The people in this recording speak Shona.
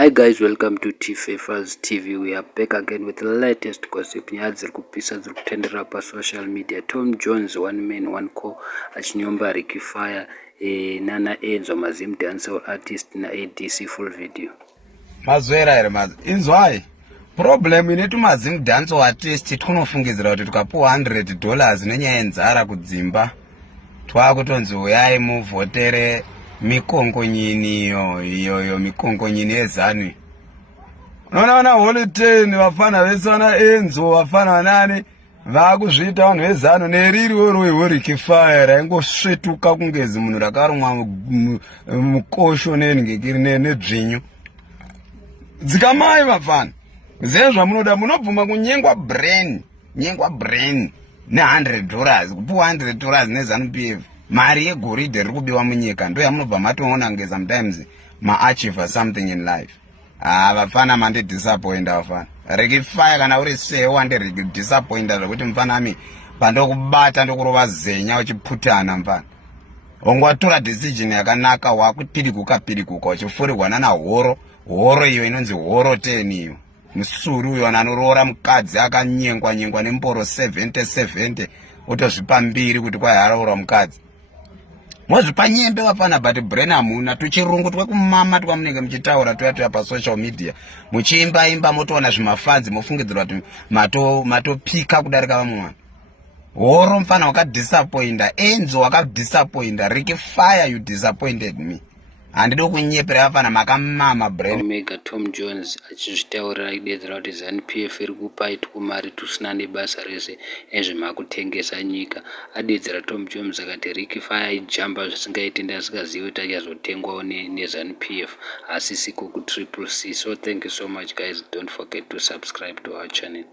Hi guys, welcome to Twevarakashi TV. We are back again with the latest gossip. Nyaya dziri kupisa dziri kutendera pa social media. Tom Jones, one man one call, achinyomba Ricky Fire, Nana Mnangagwa Zim dancehall artist na ADC full video. Mazwera here mazi. Inzwai. Problem inetu Mazim dancehall artist tinofungidzira kuti tukapuwa $100 nenyaya yenzara kudzimba. Twakutonzi uyai muvhotere mikongonyini iyo mikongonyini yezanwi. Unaona Holy 10 vafana vesana Enzo vafana vanani vakuzviita vanhu vezano neriri Ricky Fire raingosvetuka kungezi munhu rakarumwa mukosho nedzvinyu. Dzikamai vafana. Zvezva munoda munobvuma kunyengwa brain $100 kupuwa $100 neZANU-PF. Mari yegoridhe riri kubiwa munyika ndo yamunobva matoona ngeza sometimes maachieve something in life. Vafana mande disappointa vafana. Ricky Fire kana uri sewa nde disappointa zvokuti mufana ami pandokubata ndokurova zenya uchiputana mfana. Ongwatora decision yakanaka wakupirikuka uchifurirwana horo iyo inonzi horo 10 iyo. Musuru uyo anoroora mukadzi akanyengwa nemporo 70 utozvipa mbiri kuti kwaiaraura mukadzi. Mwazvipa nyembe vafana but brain hamuna. Tuchirungu twekumama twamunenge muchitaura toya pa social media muchiimba motoona zvimafadzi mofungidzira kuti matopika kudarika vamwe vanhu. Horo mfana wakadisappointa, Enzo wakadisappointa, Ricky Fire you disappointed me. Handidi kunyepera vafana makamama brain. Omega Tom Jones achizvitaurira achidedzera kuti ZANU-PF iri kupai tumari tusina nebasa rese ezvemakutengesa nyika. Adedzera Tom Jones akati Ricky Fire ijamba zvisingaiti ndasingazivi kuti achazotengwawo neZANU-PF asisiko ku Triple C. So thank you so much guys, don't forget to subscribe to our channel.